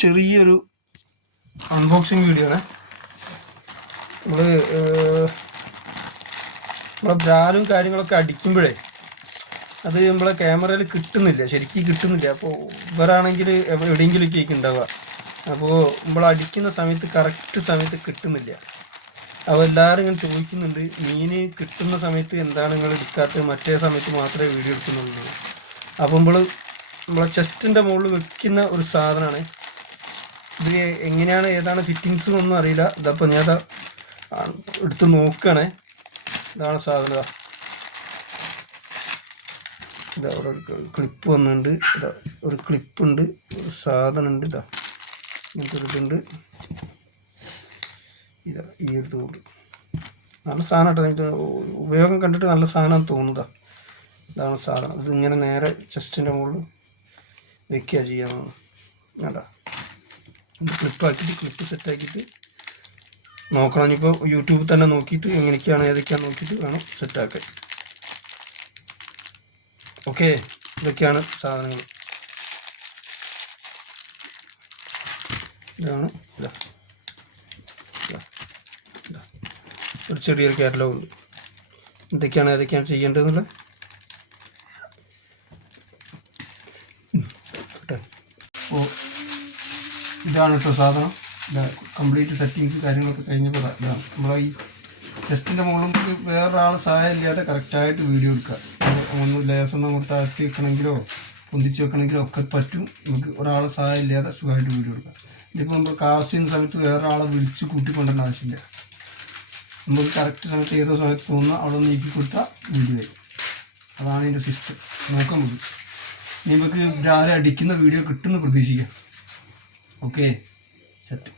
ചെറിയൊരു unboxing video ആണ്. നമ്മളെ ബ്രാലും കാര്യങ്ങളൊക്കെ അടിക്കുമ്പോഴേ അത് നമ്മളെ ക്യാമറയിൽ കിട്ടുന്നില്ല, ശരിക്കും കിട്ടുന്നില്ല. അപ്പോൾ ഇവരാണെങ്കിൽ എവിടെയെങ്കിലുമൊക്കെ ഉണ്ടാവുക. അപ്പോൾ നമ്മൾ അടിക്കുന്ന സമയത്ത് കറക്റ്റ് സമയത്ത് കിട്ടുന്നില്ല. അപ്പോൾ എല്ലാവരും ഇങ്ങനെ ചോദിക്കുന്നുണ്ട്, മീൻ കിട്ടുന്ന സമയത്ത് എന്താണ് നിങ്ങൾ എടുക്കാത്തത്, മറ്റേ സമയത്ത് മാത്രമേ വീഡിയോ എടുക്കുന്നുള്ളൂ. അപ്പോൾ നമ്മളെ ചെസ്റ്റിൻ്റെ മുകളിൽ വെക്കുന്ന ഒരു സാധനമാണ് ഇത്. എങ്ങനെയാണ് ഏതാണ് ഫിറ്റിങ്സ് ഒന്നും അറിയില്ല. ഇതപ്പോൾ ഞാൻ എടുത്ത് നോക്കുകയാണേ. ഇതാണ് സാധനം. ഇതാ അവിടെ ഒരു ക്ലിപ്പ് വന്നിട്ടുണ്ട്. ഇതാ ഒരു ക്ലിപ്പുണ്ട്, ഒരു സാധനം ഉണ്ട്. ഇതാ ഇങ്ങനത്തെ ഒരു ഇതുണ്ട്. ഇതാ ഈ ഒരു ഇതുണ്ട്. നല്ല സാധനം കേട്ടോ. അതിൻ്റെ ഉപയോഗം കണ്ടിട്ട് നല്ല സാധനം തോന്നുക. ഇതാണ് സാധനം. ഇതിങ്ങനെ നേരെ ചെസ്റ്റിൻ്റെ മുകളിൽ വെക്കുക ചെയ്യാമെന്ന് വേണ്ട. ക്ലിപ്പാക്കിയിട്ട് ക്ലിപ്പ് സെറ്റാക്കിയിട്ട് നോക്കണം. ഇനിയിപ്പോൾ യൂട്യൂബിൽ തന്നെ നോക്കിയിട്ട് എങ്ങനെയൊക്കെയാണ് ഏതൊക്കെയാണ് നോക്കിയിട്ട് വേണം സെറ്റാക്കാൻ. ഓക്കെ, ഇതൊക്കെയാണ് സാധനങ്ങൾ. ഇതാണ് ഒരു ചെറിയൊരു കാറ്റലോഗ് ഉണ്ട്. എന്തൊക്കെയാണ് ഏതൊക്കെയാണ് ചെയ്യേണ്ടതെന്നുള്ള അപ്പോൾ ഇതാണ് കേട്ടോ സാധനം. കംപ്ലീറ്റ് സെറ്റിങ്സ് കാര്യങ്ങളൊക്കെ കഴിഞ്ഞപ്പോൾ ഇതാണ് നമ്മളെ ഈ ചെസ്റ്റിൻ്റെ മുകളിൽ വേറൊരാൾ സഹായം ഇല്ലാതെ കറക്റ്റായിട്ട് വീഡിയോ എടുക്കുക. ഒന്ന് ലേസൊന്നും അങ്ങോട്ട് ആക്കി വെക്കണമെങ്കിലോ പൊന്തിച്ച് വെക്കണമെങ്കിലോ ഒക്കെ പറ്റും. നമുക്ക് ഒരാളെ സഹായം ഇല്ലാതെ സുഖമായിട്ട് വീഡിയോ എടുക്കാം. ഇതിപ്പോൾ നമ്മൾ കാസ്റ്റ് ചെയ്യുന്ന സമയത്ത് വേറൊരാളെ വിളിച്ച് കൂട്ടിക്കൊണ്ടേണ്ട ആവശ്യമില്ല. നമുക്ക് കറക്റ്റ് സമയത്ത് ഏതോ സമയത്ത് തോന്നുന്ന അവിടെ നീക്കി കൊടുത്താൽ വീഡിയോ വരും. അതാണ് ഇതിൻ്റെ സിസ്റ്റം. നോക്കാൻ മതി. ഇനി നമുക്ക് രാവിലെ അടിക്കുന്ന വീഡിയോ കിട്ടുമെന്ന് പ്രതീക്ഷിക്കാം. Okay, set.